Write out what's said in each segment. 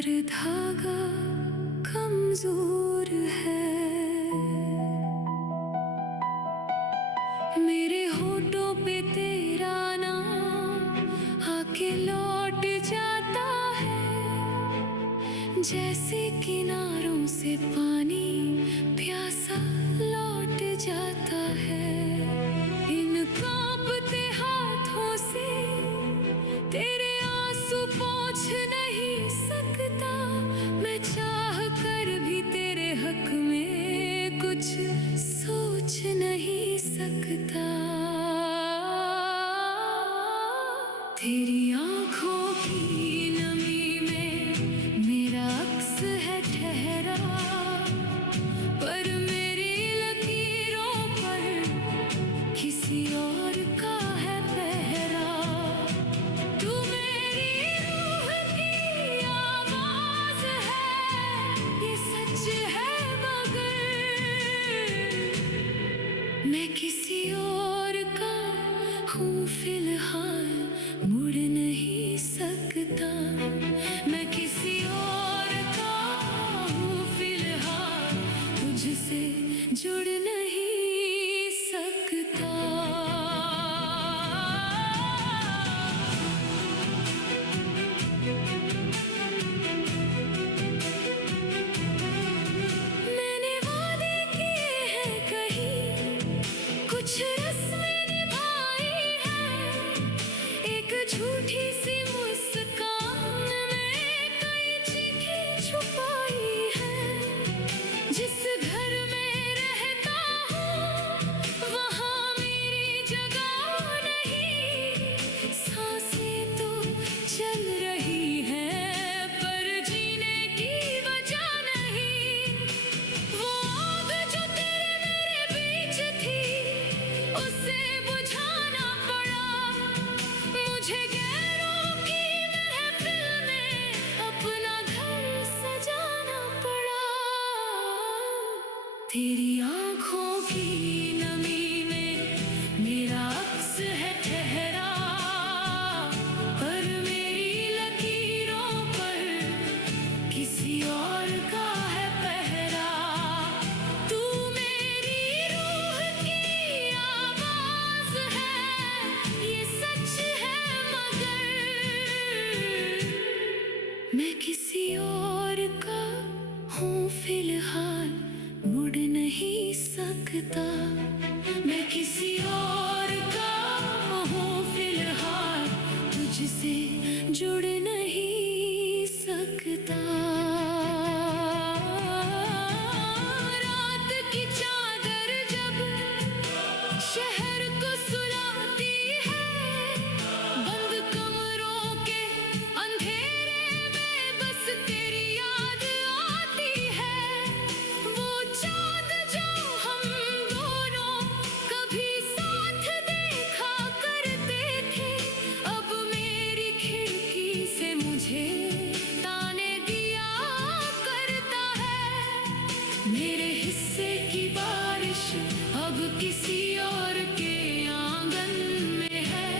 पर धागा कमजोर है। मेरे होठों पे तेरा नाम आके लौट जाता है, जैसे किनारों से पानी प्यासा लौट जाता है। इन कांपते हाथों से तेरे आंसू पोंछ नहीं सकता, मैं चाह कर भी तेरे हक में कुछ सोच नहीं सकता। तेरी आंखों की नमी में मेरा अक्स है ठहरा, पर मेरी लकीरों पर किसी और का है पहरा। तू मेरी रूह की आवाज है, ये सच है, मगर मैं किसी और का हूँ फिलहाल, मुड़ नहीं सकता। मैं किसी और का हूँ फिलहाल, तुझसे जुड़ नहीं सकता। मैंने वादे किए हैं कहीं, कुछ रस्में निभाई है, एक झूठी सी मुस्कान में कई चीखें छुपाई है। जिस घर में रहता हूँ वहाँ मेरी जगह नहीं, सांसें तो चल रही हैं पर जीने की वजह नहीं। वो आग जो तेरे मेरे बीच थी उसे बुझाना पड़ा, मुझे गैरों की महफिल में अपना घर सजाना पड़ा। तेरी आंखों की नमी में मेरा अक्स है ठहरा, पर मेरी लकीरों पर किसी और का है पहरा। तू मेरी रूह की आवाज है, ये सच है, मगर मैं किसी और का हूँ फिलहाल, मुड़ नहीं सकता। मैं किसी और का हूँ फिलहाल, तुझसे जुड़ नहीं सकता। रात की चादर जब शहर को सुलाती है, बंद कमरों के अंधेरे में बस तेरी याद आती है। वो चाँद जो हम दोनों कभी साथ देखा करते थे, अब मेरी खिड़की से मुझे ताने दिया करता है। मेरे हिस्से की बारिश अब किसी और के आंगन में है।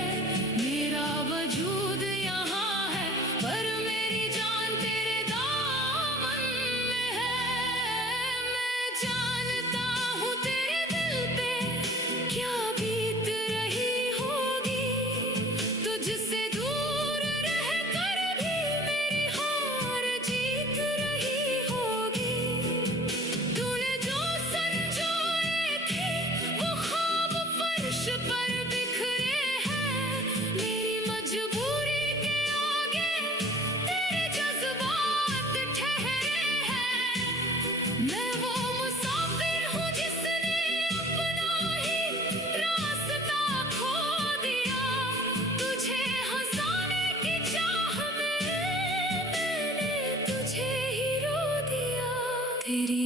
मेरा वजूद यहाँ है पर मेरी जान तेरे दामन में है। मैं जानता हूँ तेरे दिल पे क्या बीत रही होगी, तुझसे दूर रह कर भी मेरी हार जीत रही होगी। तूने जो संजोए थे वो ख्वाब फर्श पर बिखरे हैं, मेरी मजबूरी के आगे तेरे जज्बात ठहरे हैं। मैं वो मुसाफिर हूँ जिसने अपना ही रास्ता खो दिया, तुझे हंसाने की चाह में मैंने तुझे ही रो दिया। तेरी